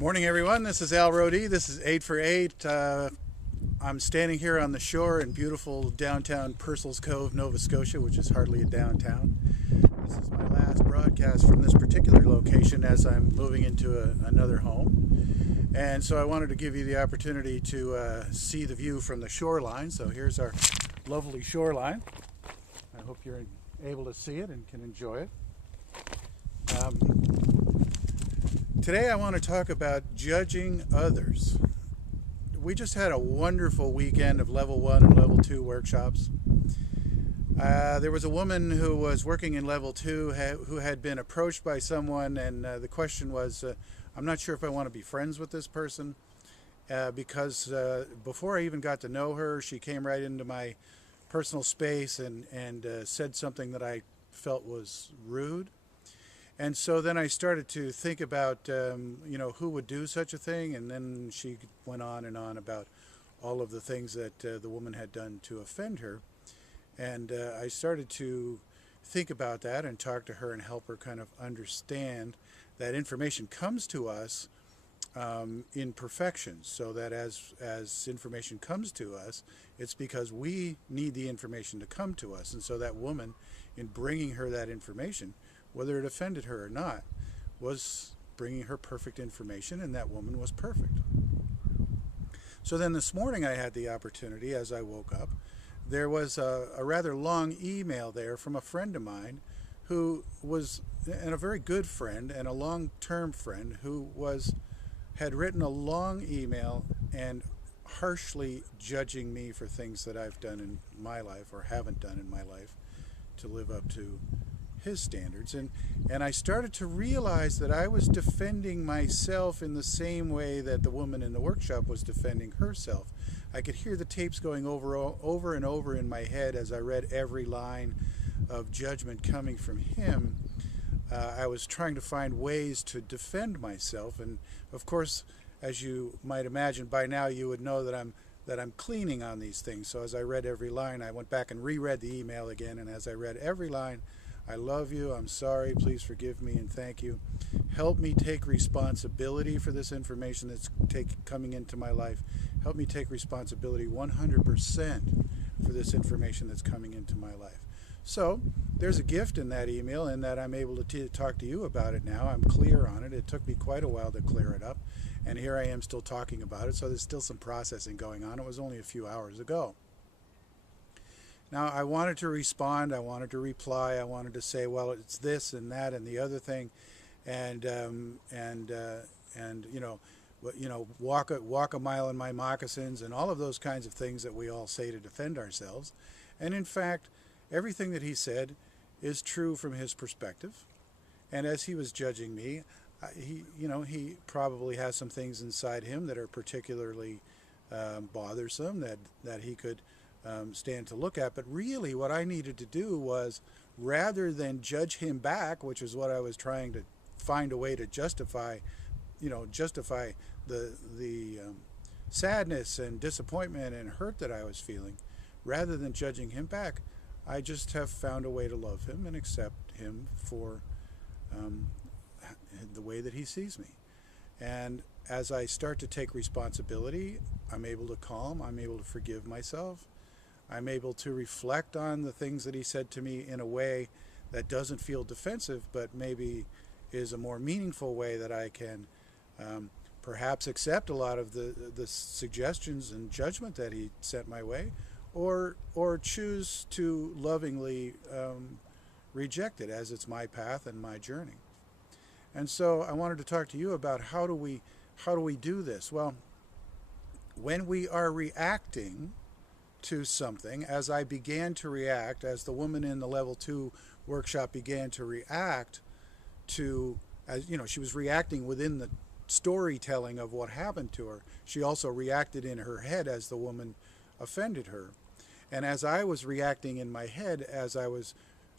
Morning, everyone. This is Al Rody. This is 8 for 8. I'm standing here on the shore in beautiful downtown Purcell's Cove, Nova Scotia, which is hardly a downtown. This is my last broadcast from this particular location as I'm moving into another home. And so I wanted to give you the opportunity to see the view from the shoreline. So here's our lovely shoreline. I hope you're able to see it and can enjoy it. Today I want to talk about judging others. We just had a wonderful weekend of level 1 and level 2 workshops. There was a woman who was working in level 2 who had been approached by someone, and the question was, I'm not sure if I want to be friends with this person because before I even got to know her, she came right into my personal space and said something that I felt was rude. And so then I started to think about, who would do such a thing. And then she went on and on about all of the things that the woman had done to offend her. And I started to think about that and talk to her and help her kind of understand that information comes to us in perfection. So that as information comes to us, it's because we need the information to come to us. And so that woman, in bringing her that information, whether it offended her or not, was bringing her perfect information, and that woman was perfect. So then this morning I had the opportunity, as I woke up, there was a rather long email there from a friend of mine who was, and a very good friend and a long-term friend, who had written a long email and harshly judging me for things that I've done in my life or haven't done in my life to live up to his standards. And I started to realize that I was defending myself in the same way that the woman in the workshop was defending herself. I could hear the tapes going over and over in my head as I read every line of judgment coming from him. I was trying to find ways to defend myself, and of course, as you might imagine, by now you would know that I'm cleaning on these things. So as I read every line, I went back and reread the email again, and as I read every line, I love you, I'm sorry, please forgive me, and thank you. Help me take responsibility for this information that's coming into my life. Help me take responsibility 100% for this information that's coming into my life. So there's a gift in that email in that I'm able to talk to you about it now. I'm clear on it. It took me quite a while to clear it up, and here I am still talking about it, so there's still some processing going on. It was only a few hours ago. Now, I wanted to respond, I wanted to reply, I wanted to say, well, it's this and that and the other thing, and walk a mile in my moccasins and all of those kinds of things that we all say to defend ourselves. And in fact, everything that he said is true from his perspective. And as he was judging me, he probably has some things inside him that are particularly bothersome that he could stand to look at. But really what I needed to do was, rather than judge him back, which is what I was trying to find a way to justify the sadness and disappointment and hurt that I was feeling, rather than judging him back, I just have found a way to love him and accept him for the way that he sees me. And as I start to take responsibility, I'm able to calm, I'm able to forgive myself, I'm able to reflect on the things that he said to me in a way that doesn't feel defensive, but maybe is a more meaningful way that I can perhaps accept a lot of the suggestions and judgment that he sent my way, or choose to lovingly reject it, as it's my path and my journey. And so I wanted to talk to you about how do we do this? Well, when we are reacting to something, as I began to react, as the woman in the level 2 workshop began to react to, as she was reacting within the storytelling of what happened to her. She also reacted in her head as the woman offended her. And as I was reacting in my head, as I was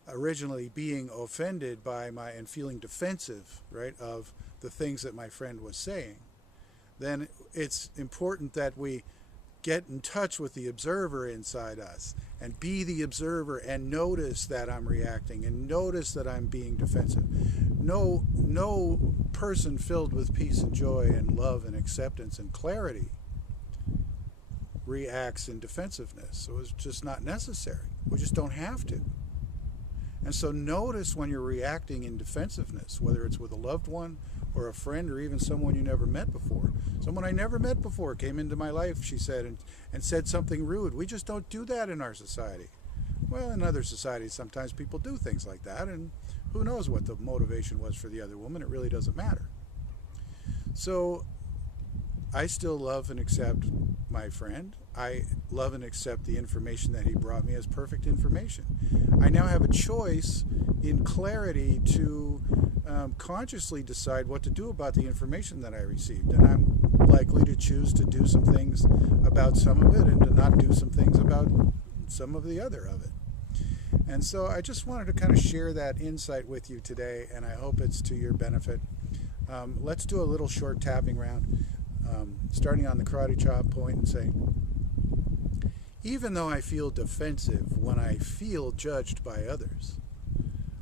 originally being offended by and feeling defensive, right, of the things that my friend was saying, then it's important that we get in touch with the observer inside us and be the observer and notice that I'm reacting and notice that I'm being defensive. no person filled with peace and joy and love and acceptance and clarity reacts in defensiveness. So it's just not necessary. We just don't have to. And so notice when you're reacting in defensiveness, whether it's with a loved one or a friend or even someone you never met before. Someone I never met before came into my life, she said, and said something rude. We just don't do that in our society. Well, in other societies, sometimes people do things like that, and who knows what the motivation was for the other woman. It really doesn't matter. So I still love and accept my friend. I love and accept the information that he brought me as perfect information. I now have a choice in clarity to consciously decide what to do about the information that I received. And I'm likely to choose to do some things about some of it and to not do some things about some of the other of it. And so I just wanted to kind of share that insight with you today, and I hope it's to your benefit. Let's do a little short tapping round, starting on the karate chop point and saying, even though I feel defensive when I feel judged by others,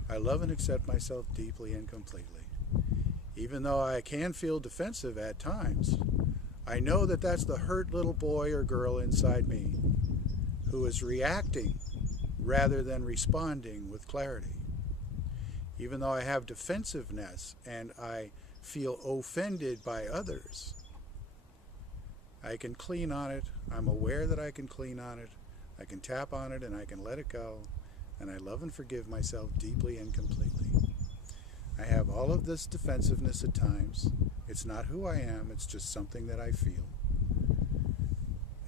I love and accept myself deeply and completely. Even though I can feel defensive at times, I know that that's the hurt little boy or girl inside me who is reacting rather than responding with clarity. Even though I have defensiveness and I feel offended by others, I can clean on it. I'm aware that I can clean on it. I can tap on it and I can let it go. And I love and forgive myself deeply and completely. I have all of this defensiveness at times. It's not who I am. It's just something that I feel.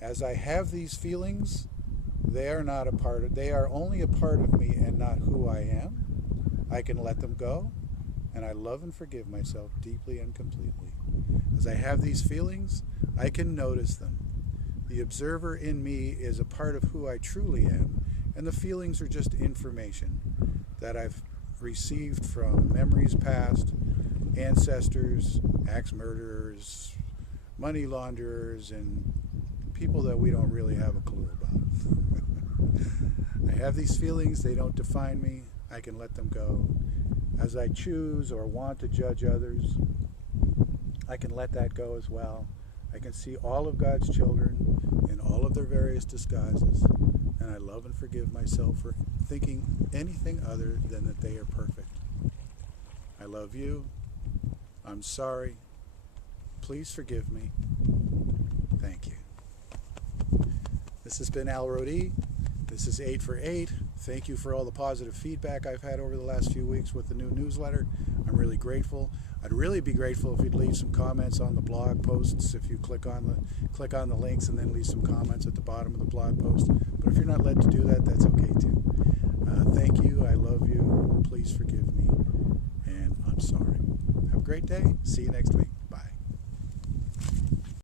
As I have these feelings, they are only a part of me and not who I am. I can let them go. And I love and forgive myself deeply and completely. As I have these feelings, I can notice them. The observer in me is a part of who I truly am, and the feelings are just information that I've received from memories past, ancestors, axe murderers, money launderers, and people that we don't really have a clue about. I have these feelings, they don't define me, I can let them go. As I choose or want to judge others, I can let that go as well. I can see all of God's children in all of their various disguises, and I love and forgive myself for thinking anything other than that they are perfect. I love you. I'm sorry. Please forgive me. Thank you. This has been Al Rodi. This is 8 for 8. Thank you for all the positive feedback I've had over the last few weeks with the new newsletter. I'm really grateful. I'd really be grateful if you'd leave some comments on the blog posts. If you click on the links and then leave some comments at the bottom of the blog post. But if you're not led to do that, that's okay too. Thank you. I love you. Please forgive me. And I'm sorry. Have a great day. See you next week.